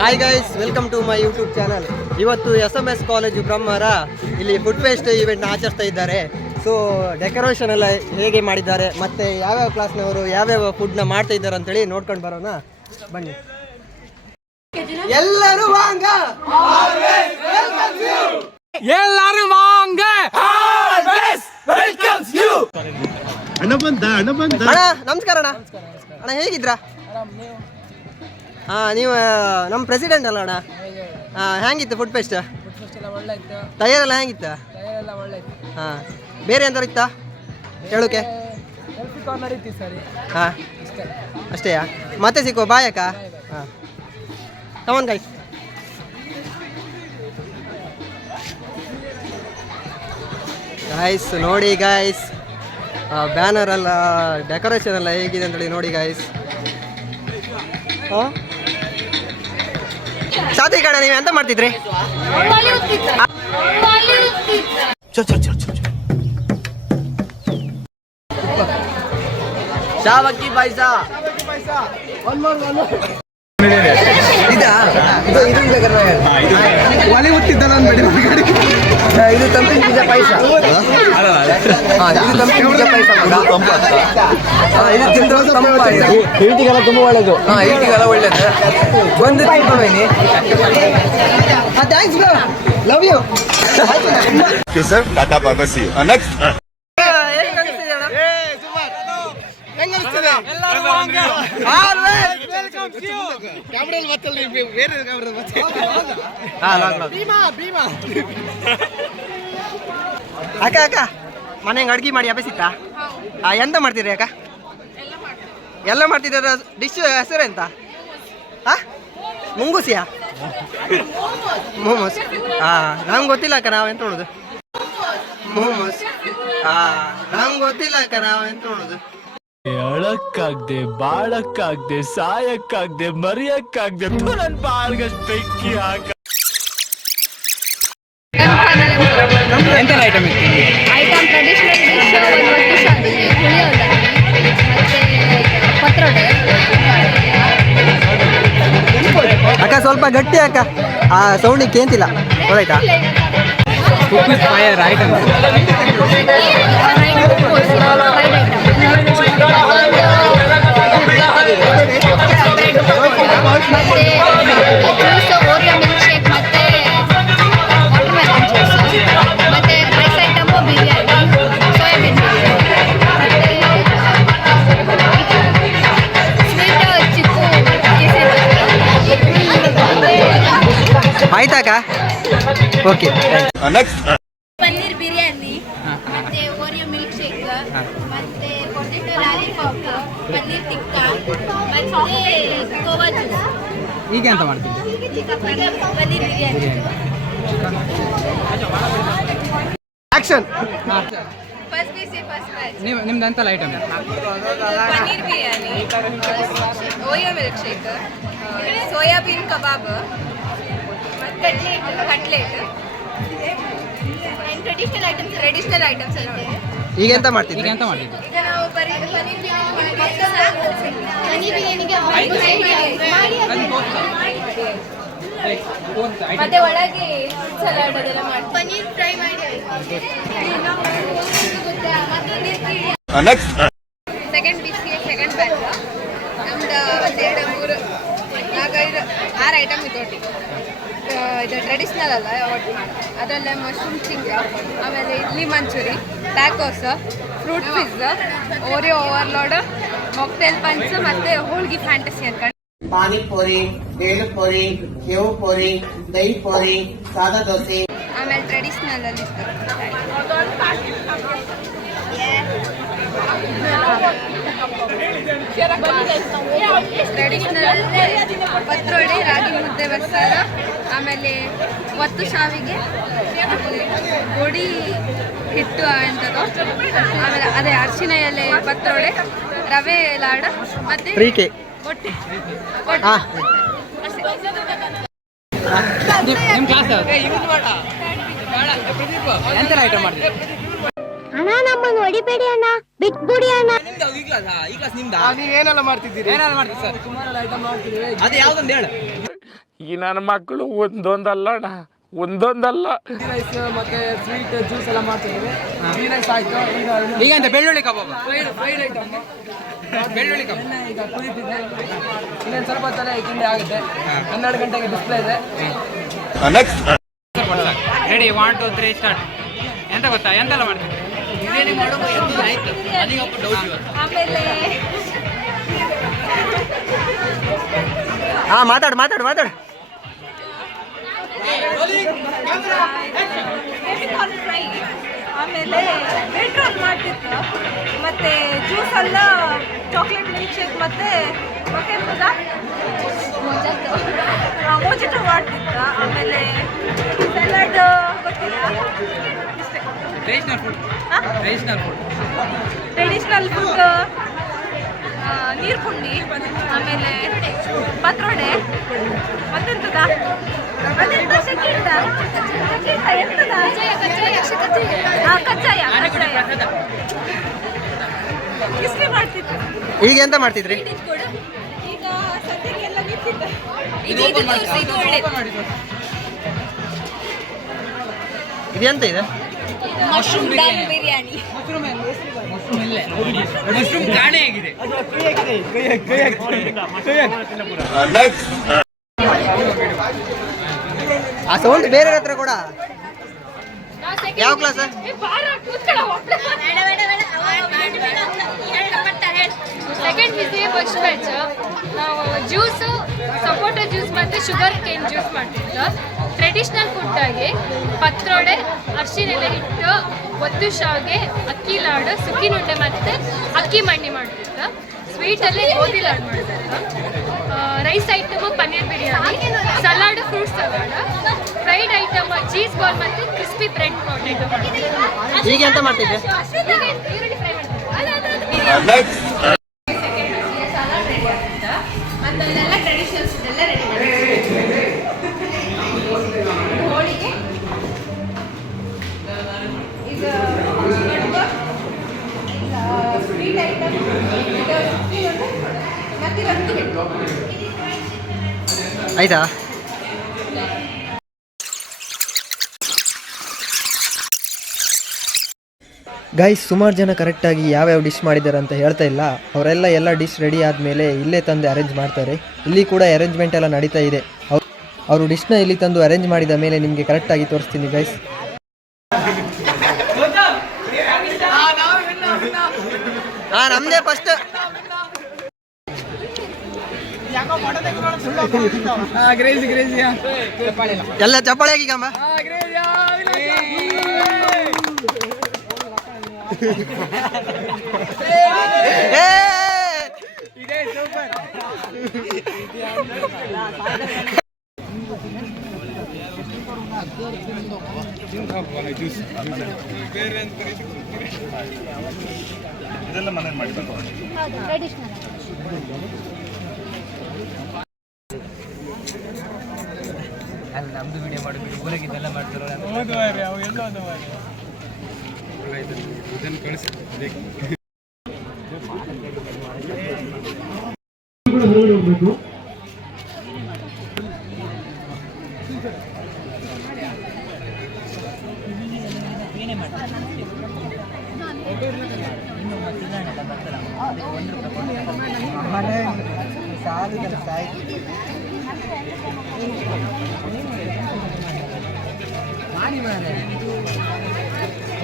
Hi guys, welcome to my YouTube channel. ಇವತ್ತು SMS college ಬ್ರಹ್ಮರ ಇಲ್ಲಿ ಫುಡ್ ಫೆಸ್ಟ್ ಇವೆಂಟ್ನ ಆಚರಿಸ್ತಾ ಇದ್ದಾರೆ. ಸೊ ಡೆಕೋರೇಷನ್ ಎಲ್ಲ ಹೇಗೆ ಮಾಡಿದ್ದಾರೆ ಮತ್ತು ಯಾವ್ಯಾವ ಕ್ಲಾಸ್ನವರು ಯಾವ್ಯಾವ ಫುಡ್ನ ಮಾಡ್ತಾ ಇದ್ದಾರೆ ಅಂತೇಳಿ ನೋಡ್ಕೊಂಡು ಬರೋಣ ಬನ್ನಿ. ಎಲ್ಲರೂ ವಾಂಗ, ಎಲ್ಲರೂ ವಾಂಗ, ಅಣ್ಣ ನಮಸ್ಕಾರ ಅಣ್ಣ. ಅಣ್ಣ ಹೇಗಿದ್ರಾ? ನೀವು ನಮ್ಮ ಪ್ರೆಸಿಡೆಂಟ್ ಅಲ್ಲ ಅಣ್ಣ? ಹೆಂಗಿತ್ತು ಫುಡ್ ಫೆಸ್ಟ್? ತಯಾರೆಲ್ಲ ಹೆಂಗಿತ್ತ? ಹಾಂ, ಬೇರೆ ಎಂತ ಇತ್ತಾ ಹೇಳೋಕೆ? ಹಾಂ ಅಷ್ಟೇಯಾ? ಮತ್ತೆ ಸಿಕ್ಕೋ ಬಾಯಕ್ಕ? ಹಾಂ ಕಮಾನ್ ಗೈಸ್. ಗೈಸ್ ನೋಡಿ ಗೈಸ್, ಬ್ಯಾನರ್ ಎಲ್ಲ ಡೆಕೋರೇಷನ್ ಎಲ್ಲ ಹೇಗಿದೆ ಅಂತೇಳಿ ನೋಡಿ ಗೈಸ್. ಹಾಂ ಸಾಥಿ ಕಣ, ನೀವು ಎಂತ ಮಾಡ್ತಿದ್ರಿ? ಶಾವಕ್ಕಿ ಪಾಯಸ ಒಲೆ ಗೊತ್ತಿದ್ದಲ್ಲ ಇದು ತಂಪಿನ ಬೀಜ ಪಾಯಸ. ಇದು ತಂಪಿನ ಬೀಜ ಪಾಯಸ, ಇದು ತಿಂದ್ರೆ ತಂಪಾಯಿತು, ಹೀಟಿಗೆಲ್ಲ ತುಂಬ ಒಳ್ಳೇದು. ಹೀಟಿಗೆಲ್ಲ ಒಳ್ಳೇದು. ಒಂದು ತಿಳ್ಕೊಂಡೇನಿ. Thanks bro, love you sir. ಟಾಟಾ ಬಾಬಾ ಸಿ ಯು. ನೆಕ್ಸ್ಟ್ ಅಕ್ಕ ಅಕ್ಕ ಮನೆಗೆ ಅಡ್ಗೆ ಮಾಡಿ ಅಭ್ಯಾಸಿತ್ತಾ? ಎಂತ ಮಾಡ್ತೀರಿ ಅಕ್ಕ? ಎಲ್ಲ ಮಾಡ್ತಿದ್ದೀರ. ಡಿಶ್ ಹೆಸರು ಎಂತ? ಮುಂಗುಸಿಯಾ? ಮೋಮೋಸ್. ನಮ್ಗೆ ಗೊತ್ತಿಲ್ಲ ಅಕ್ಕ, ನಾವು ಎಂತ ನೋಡೋದು ಮೋಮೋಸ್. ನಮ್ಗೆ ಗೊತ್ತಿಲ್ಲ ಅಕ್ಕ, ನಾವು ಎಂತ ನೋಡೋದು. ಎಳಕ್ಕಾಗ್ದೆ, ಬಾಳಕ್ಕಾಗ್ದೆ, ಸಾಯಕ್ಕಾಗ್ದೆ, ಮರಿಯಕ್ಕಾಗ್ದೆ, ನನ್ ಬಾಳ್ಗಷ್ಟು ಬೆಂಕಿ ಹಾಕ. ಎಂತೆಲ್ಲ ಐಟಮ್ ಇತ್ತು? ಐಟಮ್ ಟ್ರೆಡಿಷನಲ್ ಡಿಶ್, ಒಂದು ಒಟ್ಟು ಶಾವಿಗೆ, ಪುಳಿಯೋಗರೆ, ಮತ್ತೆ ಪತ್ರೊಡೆ. ಅಕ್ಕ ಸ್ವಲ್ಪ ಗಟ್ಟಿ ಅಕ್ಕ, ಆ ಸೌಂಡಿಗೆ ಕೇಂತಿಲ್ಲ, ಗೊತ್ತಾಯ್ತಾ? Fire item Oreo milk shake, ಮತ್ತೆ ವಾಟರ್ಮೆಲನ್ ಜ್ಯೂಸ್, ಮತ್ತೆ rice item biryani, soybean sweet chikoo ಆಯ್ತಾ ಅಕ್ಕ? ಓಕೆ. ಪನ್ನೀರ್ ಬಿರಿಯಾನಿ, ಮತ್ತೆ ಓರಿಯೋ ಮಿಲ್ಕ್ ಶೇಕ್, ಮತ್ತೆ ಪೊಟೆಟೊ ಲಾಲಿಪಾಪ್, ಪನ್ನೀರ್ ಟಿಕ್ಕಾ, ಮತ್ತೆ ಗೋವಾ ಜ್ಯೂಸ್. ಈಗ ಎಂತ ಮಾಡ್ತೀನಿ? Paneer biryani. Action. First piece first batch. ನಿಮ್ದು ಎಂತೆಲ್ಲ ಐಟಮ್? Paneer biryani, Oreo milk shake, soybean kebab, cutlet, traditional items ಇದೆ. ಈಗ ಎಂತ ಮಾಡ್ತಿದ್ರಿ? ಈಗ ಎಂತ ಮಾಡಿದ್ದು? ಈಗ ನಾವು ಪನ್ನೀರ್ ಬಿರಿಯಾನಿಗೆ ಮತ್ತೆ ಒಳಗೆ ಸಲಾಡ್ ಅದೆಲ್ಲ ಮಾಡಿ ಪನ್ನೀರ್ ಫ್ರೈ ಮಾಡಿ. ಸೆಕೆಂಡ್ ಪೀಸ್ಗೆ ಸೆಕೆಂಡ್ ಬ್ಯಾಚ್ ನಮ್ದು 1 2 3 4 5 6 ಐಟಮ್ ಇತ್ತು ಒಟ್ಟಿಗೆ. ಇದು ಟ್ರೆಡಿಷ್ನಲ್ ಅಲ್ಲ ಒಟ್ಟು, ಅದರಲ್ಲೇ ಮಶ್ರೂಮ್ ಚಿಂಗ, ಆಮೇಲೆ idli manchuri, tacos, fruit pizza, Oreo overload, mocktail punch, ಮತ್ತೆ ಹೋಳ್ಗಿ ಫ್ಯಾಂಟಸಿ ಅನ್ಕೊಂಡು. ಪಾನಿಪುರಿ, ಬೇಲು ಪುರಿ, ಸೇವು ಪುರಿ, ದಹಿ ಪುರಿ, ಸಾದಾ ದೋಸೆ. ಆಮೇಲೆ ಟ್ರೆಡಿಷ್ನಲ್ ಅಲ್ಲಿ ಇತ್ತು ಟ್ರೆಡಿಷ್ನಲ್ ಪತ್ರೊಡೆ, ರಾಗಿ ಮುದ್ದೆ, ಬಸ್ಸಾರ, ಆಮೇಲೆ ಒತ್ತು ಶಾವಿಗೆ, ಗೋಡಿ ಹಿಟ್ಟು ಎಂಥದ್ದು, ಆಮೇಲೆ ಅದೇ ಅರಿಶಿನ ಎಲೆ ಪತ್ರೊಡೆ, ರವೆ ಲಾಡ, ಮತ್ತೆ ಪ್ರೀಕೆ ಮೊಟ್ಟೆ. ನಿಮ್ಮ ಕ್ಲಾಸ್ ಎಂತೆಲ್ಲ ಐಟಮ್ ಮಾಡಿದ್ರಿ? ಅಣ್ಣ ನಮ್ಮನ್ನು ಹೊಡಿಬೇಡಿ ಅಣ್ಣ, ಬಿಟ್ಬಿಡಿ ಅಣ್ಣ. ನೀವೇನೆಲ್ಲ ಮಾಡ್ತಿದ್ದೀರಿ? ಏನೆಲ್ಲ ಮಾಡ್ತೀವಿ ಸರ್? ಅದೇ ಯಾವ್ದೊಂದು ಹೇಳು. ಈ ನನ್ನ ಮಕ್ಕಳು ಒಂದೊಂದಲ್ಲ ಅಣ್ಣ, ಒಂದೊಂದಲ್ಲ. ರೈಸ್ ಮತ್ತೆ ಸ್ವೀಟ್ ಜ್ಯೂಸ್ ಎಲ್ಲ ಮಾಡ್ತಿದ್ದೀವಿ. ಗೀ ರೈಸ್ ಆಯ್ತು. ಈಗ ಅಂತ ಬೆಳ್ಳುಳ್ಳಿ ಕಬಾಬ್, ಫ್ರೈಡ್ ಐಟಮ್ ಬೆಳ್ಳುಳ್ಳಿ ಕಬಾಬ್ ಈಗ ಕುದೀತಿದೆ. ಇನ್ನೊಂದು ಸ್ವಲ್ಪ ಹೊತ್ತಲ್ಲೇ ತಿಂಡಿ ಆಗುತ್ತೆ. 12 ಗಂಟೆಗೆ ಡಿಸ್ಪ್ಲೇ ಇದೆ. Next. Ready 1 2 3 start. ಎಂತ ಗೊತ್ತಾ, ಎಂತೆಲ್ಲ ಮಾಡ್ತೀವಿ ಆಮೇಲೆ ಹಾ ಮಾತಾಡು ಮಾತಾಡು ಮಾತಾಡು. ಬೇಬಿಕಾರ್ನ್ ಫ್ರೈ, ಆಮೇಲೆ ಬ್ರೆಡ್ ರೋಲ್ ಮಾಡ್ತಿತ್ತು, ಮತ್ತೆ ಜ್ಯೂಸ್ ಎಲ್ಲ ಚಾಕ್ಲೇಟ್ ಮಿಲ್ಕ್ ಶೇಕ್ ಮತ್ತೆ ಮೊಜಿಟೋ ಮಾಡ್ತಿತ್ತು. ಆಮೇಲೆ ಸಲಾಡ್ ಗೊತ್ತಿಲ್ಲ, ಇಷ್ಟೇ. Traditional food. ಟ್ರೆಡಿಷ್ನಲ್ ಫುಡ್ ನೀರು ಪುಂಡಿ, ಆಮೇಲೆ ಪತ್ರೋಡೆ, ಮತ್ತೆಂತದ ಅದೆಂತ ಶಕೀಟ ಎಂತದ ಕಜ್ಜಾಯ ಇಷ್ಟೇ ಮಾಡ್ತಿತ್ತು. ಈಗ ಎಂತ ಮಾಡ್ತಿದ್ರಿ? ಈಗ ಸದ್ಯಕ್ಕೆಲ್ಲ ನಿಂತಿದ್ದೆ. ಇದೆಂತ ಇದೆ? ಮಶ್ರೂಮ್ ಬಿರಿಯಾನಿ. ಮಶ್ರೂಮ್ ಕಾಣೆ ಆಗಿದೆ. Next. ಆ ಸೌಂಡ್ ಬೇರೆ ಹತ್ರ ಕೂಡ. ಯಾವ ಕ್ಲಾಸ್? ಸೆಕೆಂಡ್ ಬಿಸಿ ಫಸ್ಟ್ ಬ್ಯಾಚ್. ನಾವು ಜ್ಯೂಸು ಸಪೋಟ ಜ್ಯೂಸ್ ಮತ್ತು ಶುಗರ್ ಕೇನ್ ಜ್ಯೂಸ್ ಮಾಡ್ತಿದ್ದು. ಟ್ರೆಡಿಷ್ನಲ್ ಫುಡ್ ಆಗಿ ಪತ್ರೊಡೆ, ಅರಿಶಿನೆಲೆ ಹಿಟ್ಟು, ಒತ್ತು ಶಾವಿಗೆ, ಅಕ್ಕಿ ಲಾಡು, ಸುಕ್ಕಿನುಂಡೆ ಮತ್ತು ಅಕ್ಕಿ ಮಂಡಿ ಮಾಡ್ತಿದ್ದು. ಸ್ವೀಟಲ್ಲಿ ಗೋಧಿ ಲಾಡು ಮಾಡ್ತಿದ್ದು. Rice item paneer biryani, salad fruit salad, fried item cheese ball ಮತ್ತು ಕ್ರಿಸ್ಪಿ ಬ್ರೆಡ್ ಪೊಟೇಟೊ ಮಾಡ್ತಿದ್ದು. ಈಗ ಎಂತ ಮಾಡ್ತಿದ್ದೆ? ಈರುಳ್ಳಿ ಫ್ರೈ ಮಾಡ್ತಿದ್ದು. Next. ಮತ್ತಲ್ಲೆಲ್ಲ ಟ್ರೆಡಿಷನಲ್ ಫುಡ್ ಎಲ್ಲ ರೆಡಿ ಮಾಡ್ತೀವಿ. ಹೋಳಿಗೆ, ಈಗ ಸ್ವೀಟ್ ಐಟಮ್, ಆಯ್ತಾ? ಗೈಸ್, ಸುಮಾರು ಜನ ಕರೆಕ್ಟಾಗಿ ಯಾವ್ಯಾವ ಡಿಶ್ ಮಾಡಿದ್ದಾರೆ ಅಂತ ಹೇಳ್ತಾ ಇಲ್ಲ. ಅವರೆಲ್ಲ ಎಲ್ಲ ಡಿಶ್ ರೆಡಿ ಆದಮೇಲೆ ಇಲ್ಲೇ ತಂದು ಅರೇಂಜ್ ಮಾಡ್ತಾರೆ. ಇಲ್ಲಿ ಕೂಡ ಅರೇಂಜ್ಮೆಂಟ್ ಎಲ್ಲ ನಡೀತಾ ಇದೆ. ಅವರು ಡಿಶ್ನ ಇಲ್ಲಿ ತಂದು ಅರೇಂಜ್ ಮಾಡಿದ ಮೇಲೆ ನಿಮಗೆ ಕರೆಕ್ಟಾಗಿ ತೋರಿಸ್ತೀನಿ ಗೈಸ್. ಹಾಂ, ನಮ್ಮದೇ ಫಸ್ಟ್. ಎಲ್ಲ ಚಪ್ಪಾಳೆ ಆಗೀಗಮ್ಮ. ಇದೆಲ್ಲ ಮನೇಲಿ ಮಾಡಿದ್ದು. ಅಲ್ಲಿ ನಮ್ದು ವಿಡಿಯೋ ಮಾಡಿಬಿಟ್ಟು ಊರಾಗಿದ್ದೆಲ್ಲ ಮಾಡ್ತಾರೋ ಹೋಗ್ಬೇಕು.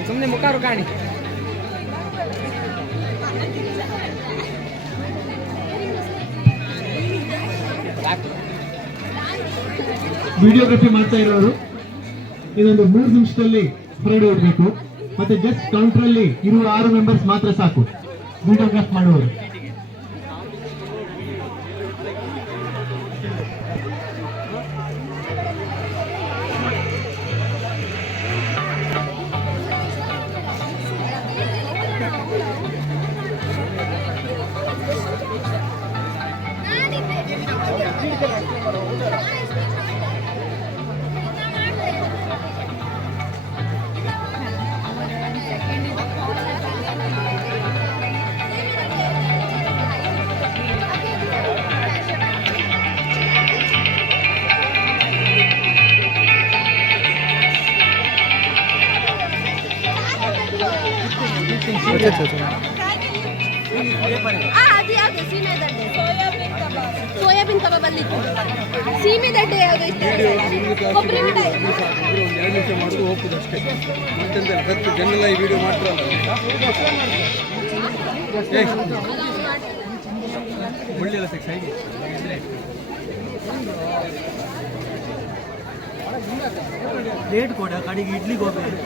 ಸುಮ್ಮನೆ ಮುಖಾರು ಕಾಣಿ. ವಿಡಿಯೋಗ್ರಫಿ ಮಾಡ್ತಾ ಇರೋರು ಇದೊಂದು 3 ನಿಮಿಷದಲ್ಲಿ ಹೊರಡಿ ಹೋಗ್ಬೇಕು. ಮತ್ತೆ ಜಸ್ಟ್ ಕೌಂಟರ್ ಅಲ್ಲಿ ಇರುವ 6 ಮೆಂಬರ್ಸ್ ಮಾತ್ರ ಸಾಕು ವಿಡಿಯೋಗ್ರಾಫ್ ಮಾಡುವರು. ಅದು ಯಾವುದು ಸೀಮೆ ದಡ್ಡೆ ಸೋಯಾಬೀನ್ ಕಬಾಬ್ ಅಲ್ಲಿ ಸೀಮೆ ದಡ್ಡೆ ಯಾವುದು ಇತ್ತು ಕೊಬ್ಬರಿ ಮಿಠಾಯಿ ಲೇಟ್ ಕೊಡ ಕಡೆಗೆ ಇಡ್ಲಿಗೆ ಹೋಗ್ಬೇಕು.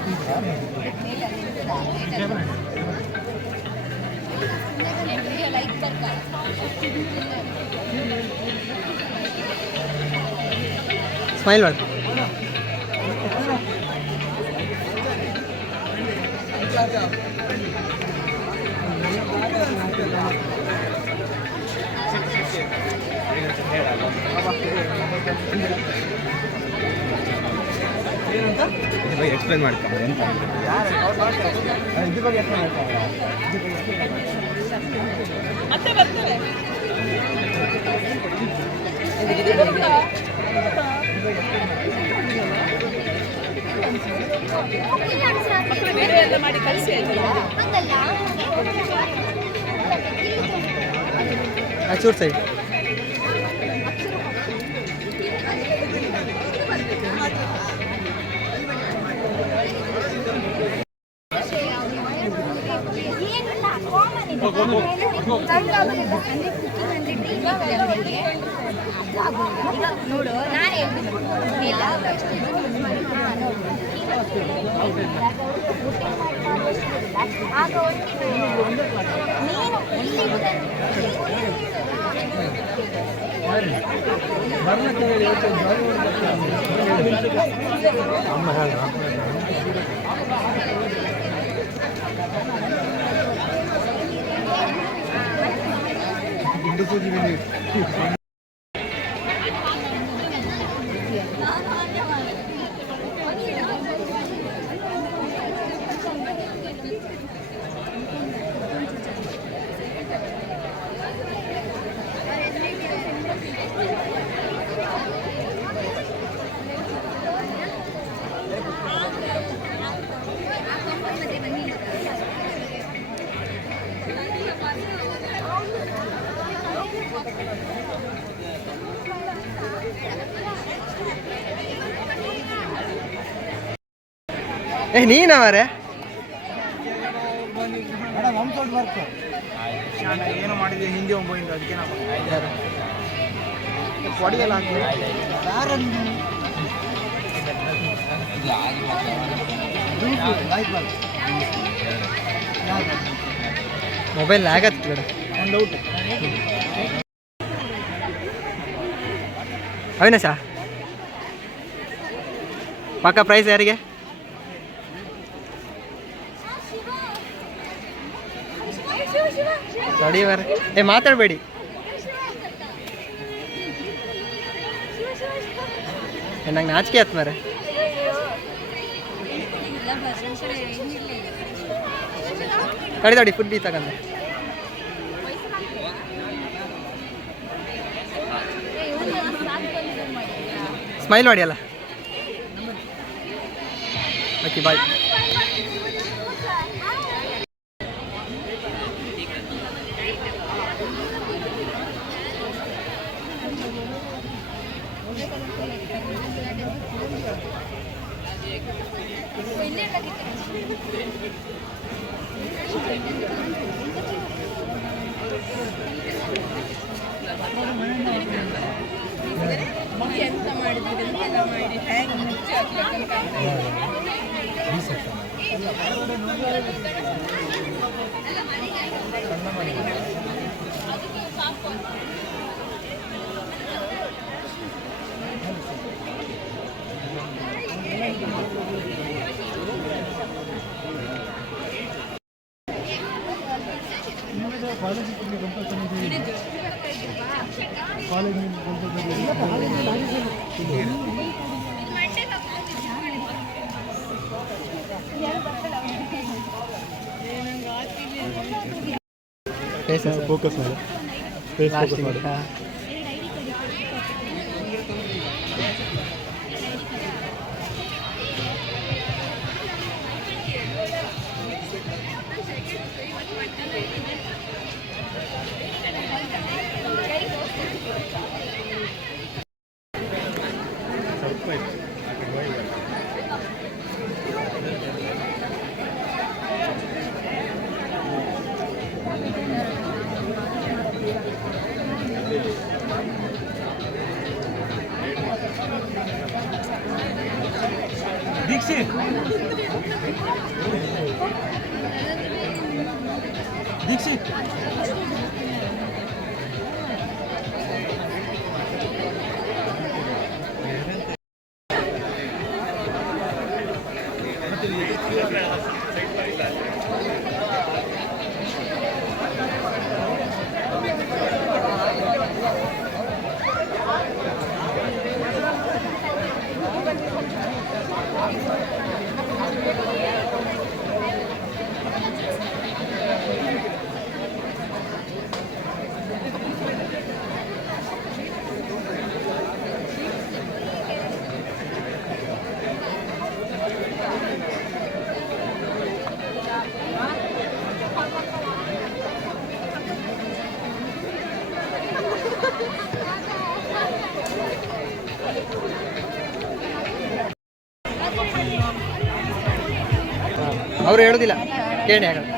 ಸ್ಮೈಲ್ ಮಾಡಿ. ಎಕ್ಸ್ಪ್ಲೇನ್ ಮಾಡ್ತಾರೆ ಎಂತ ಇದ್ರ ಬಗ್ಗೆ ಎಕ್ಸ್ಪ್ಲೇನ್ ಮಾಡ್ತಾರೆ. ಮತ್ತೆ ಬರ್ತವೆ ಬೇರೆ ಎಲ್ಲ ಮಾಡಿ ಕಳಿಸಿ ಅಚೂರ್ ಸೈಡ್ ನೋಡು ನಾನು ನೀನವರೇ ಏನು ಮಾಡಿದೆ ಹಿಂದೆ ಒಬ್ಬ ಅದಕ್ಕೆ ನಾವು ಕೊಡಿಯಲ್ಲ ಮೊಬೈಲ್ ಆಗತ್ತೆ ಮೇಡಮ್ ಒಂದು ಔಟ್ ಅವಿನಾಶ ಪಕ್ಕ ಪ್ರೈಸ್ ಯಾರಿಗೆ? ತಡಿ ಮಾರ ಮಾತಾಡಬೇಡಿ. ನಂಗೆ ನಾಚಿಕೆ ಆಯ್ತು ಮಾರೆ. ತಡಿ ತಡಿ ಫುಡ್ ತಗೊಂಡೆ. ಸ್ಮೈಲ್ ಮಾಡಿ ಅಲ್ಲ. Okay bye. ಎಂತ ಮಾಡಿದ್ರೆ ಎಂತೆಲ್ಲ ಮಾಡಿ ಹ್ಯಾಂಗ್ ಮುಚ್ಚಿ ಹಾಕ್ಬೇಕಂತ ಫೋಕಸ್ ಮಾಡಿ ಫೋಕಸ್ ಮಾಡಿ. ದೀಕ್ಷಿತ್ ದೀಕ್ಷಿತ್ ಅವರು ಹೇಳೋದಿಲ್ಲ ಕೇಳಿ ಆಗಲ್ಲ.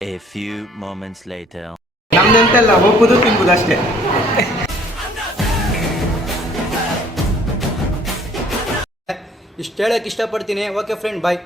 A few moments later. ನಮ್ದಂತೆಲ್ಲ ಹೋಗುದು ತಿಂಬುದು ಅಷ್ಟೇ. ಇಷ್ಟು ಹೇಳಕ್ಕೆ ಇಷ್ಟಪಡ್ತೀನಿ. ಓಕೆ ಫ್ರೆಂಡ್, ಬಾಯ್.